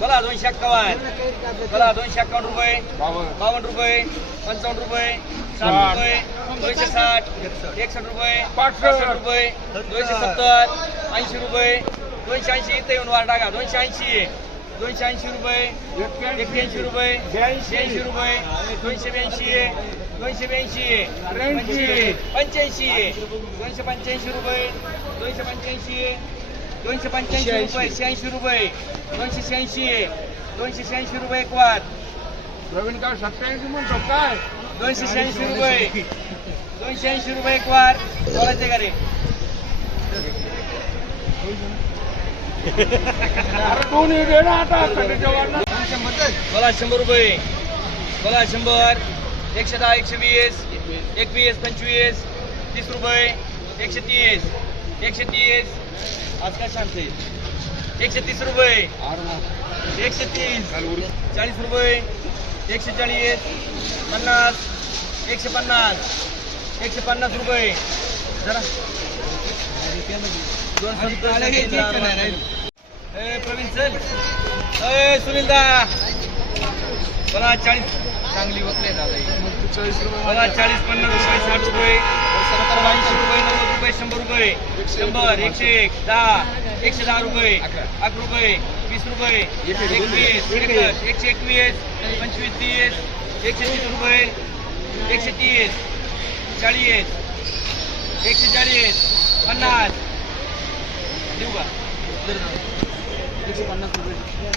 बोला दोनशे एक्कावन्न बोला दोनशे एक्कावन्न रुपये. बावन्न. रुपये. पंचावन्न रुपये. साठ रुपये. दोनशे साठ. एकसष्ट. रुपये. पासष्ट रुपये. दोनशे सत्तर. ऐंशी रुपये. दोनशे ऐंशी इथं येऊन वार टाका. दोनशे ऐंशी. दोनशे ऐंशी रुपये. एक्क्याऐंशी. रुपये. ब्याऐंशी. रुपये. दोनशे ब्याऐंशी. दोनशे ब्याऐंशी. पंच्याऐंशी. दोनशे पंच्याऐंशी रुपये. दोनशे पंच्याऐंशी. दोनशे पंच्याऐंशी रुपये शहाऐंशी रुपये. दोनशे शहाऐंशी दोनशे शहाऐंशी रुपये एक वार प्रवीण काय सत्याऐंशी म्हणतो काय? दोनशे शहाऐंशी रुपये. दोनशे ऐंशी रुपये एक वार बोलायचे का रे. बोला शंभर रुपये. बोला शंभर. एकशे दहा एकशे वीस. एकवीस पंचवीस. तीस रुपये. एकशे तीस. एकशे तीस. आज काय आहे? एकशे तीस रुपये. एकशे तीस चाळीस रुपये एकशे चाळीस पन्नास एकशे पन्नास. एकशे पन्नास रुपये. जरा. प्रवीण चल. ए सुनील दा बोला चाळीस. चांगली वकले दादा. बोला चाळीस पन्नास रुपये साठ रुपये सत्तर ऐंशी रुपये नव्वद रुपये शंभर रुपये शंभर एकशे एक दहा एकशे दहा रुपये अकरा रुपये वीस रुपये एकवीस एकशे एकवीस पंचवीस तीस एकशे तीस रुपये एकशे तीस चाळीस एकशे चाळीस पन्नास. देऊ का? एकशे पन्नास रुपये.